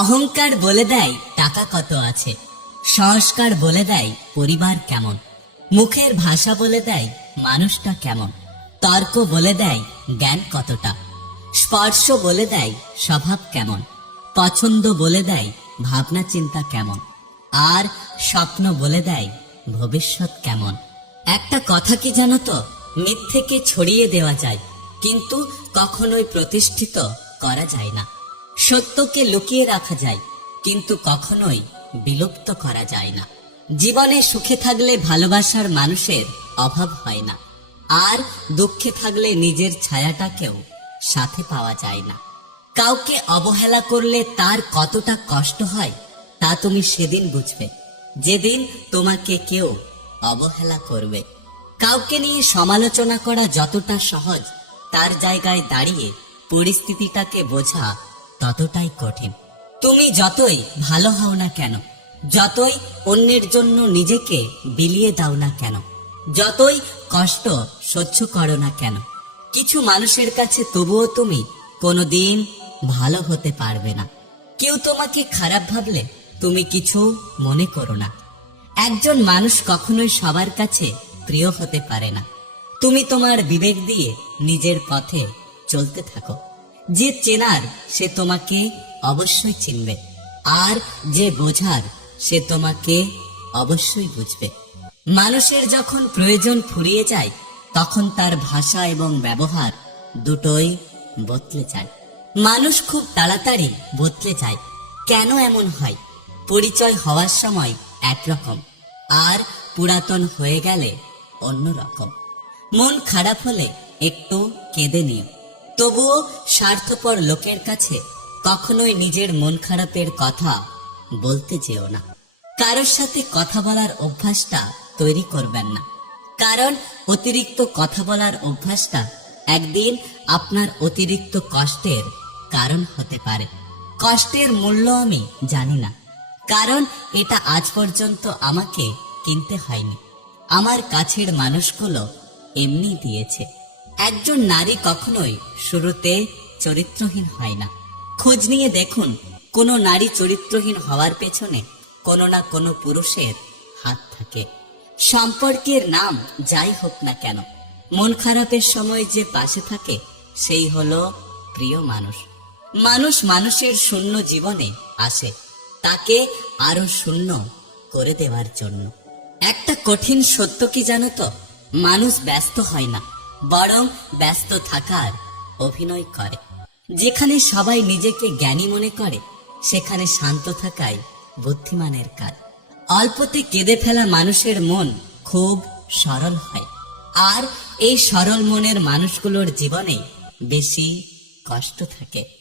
অহংকার বলে দেয় টাকা কত আছে, সংস্কার বলে দেয় পরিবার কেমন, মুখের ভাষা বলে দেয় মানুষটা কেমন, তর্ক বলে দেয় জ্ঞান কতটা, স্পর্শ বলে দেয় স্বভাব কেমন, পছন্দ বলে দেয় ভাবনা চিন্তা কেমন, আর স্বপ্ন বলে দেয় ভবিষ্যৎ কেমন। একটা কথা কি জানো তো, মিথ্যেকে ছড়িয়ে দেওয়া যায়, কিন্তু কখনোই প্রতিষ্ঠিত করা যায় না। সত্যকে লুকিয়ে রাখা যায়, কিন্তু কখনোই বিলুপ্ত করা যায় না। জীবনে সুখে থাকলে ভালোবাসার মানুষের অভাব হয় না, আর দুঃখে থাকলে নিজের ছায়াটাকেও সাথে পাওয়া যায় না। কাউকে অবহেলা করলে তার কতটা কষ্ট হয়, তা তুমি সেদিন বুঝবে। যেদিন তোমাকে কেউ অবহেলা করবে। কাউকে নিয়ে সমালোচনা করা যতটা সহজ, তার জায়গায় দাঁড়িয়ে পরিস্থিতিটাকে বোঝা ততটাই কঠিন। তুমি যতই ভালো হও না কেন, যতই অন্যের জন্য নিজেকে বিলিয়ে দাও না কেন, যতই কষ্ট সহ্য করো না কেন, কিছু মানুষের কাছে তবুও তুমি কোনোদিন ভালো হতে পারবে না। কেউ তোমাকে খারাপ ভাবলে তুমি কিছু মনে করো না। একজন মানুষ কখনোই সবার কাছে প্রিয় হতে পারে না। তুমি তোমার বিবেক দিয়ে নিজের পথে চলতে থাকো। যে চেনার সে তোমাকে অবশ্যই চিনবে। আর যে বোঝার সে তোমাকে অবশ্যই বুঝবে। মানুষের যখন প্রয়োজন ফুরিয়ে যায়, তখন তার ভাষা এবং ব্যবহার দুটোই বদলে যায়। মানুষ খুব তাড়াতাড়ি বদলে যায়। কেন এমন হয়? পরিচয় হওয়ার সময় একরকম, আর পুরাতন হয়ে গেলে অন্যরকম। মন খারাপ হলে একটু কেঁদে নিও। তবুও স্বার্থপর লোকের কাছে কখনোই নিজের মন খারাপের কথা বলতে যেও না। কারোর সাথে কথা বলার অভ্যাসটা তৈরি করবেন না। কারণ অতিরিক্ত কথা বলার অভ্যাসটা একদিন আপনার অতিরিক্ত কষ্টের কারণ হতে পারে। কষ্টের মূল্য আমি জানি না। কারণ এটা আজ পর্যন্ত আমাকে কিনতে হয়নি। আমার কাছের মানুষগুলো এমনি দিয়েছে। একজন নারী কখনোই শুরুতে চরিত্রহীন হয় না। খোঁজ নিয়ে দেখুন, কোনো নারী চরিত্রহীন হওয়ার পেছনে কোনো না কোনো পুরুষের হাত থাকে। সম্পর্কের নাম যাই হোক না কেন, মন খারাপের সময় যে পাশে থাকে, সেই হলো প্রিয় মানুষ। মানুষ মানুষের শূন্য জীবনে আসে, তাকে আরও শূন্য করে দেওয়ার জন্য। একটা কঠিন সত্য কি জানো তো? মানুষ ব্যস্ত হয় না। বরং ব্যস্ত থাকার অভিনয় করে। যেখানে সবাই নিজেকে জ্ঞানী মনে করে, সেখানে শান্ত থাকাই বুদ্ধিমানের কাজ। অল্পতে কেঁদে ফেলা মানুষের মন খুব সরল হয়। আর এই সরল মনের মানুষগুলোর জীবনে বেশি কষ্ট থাকে।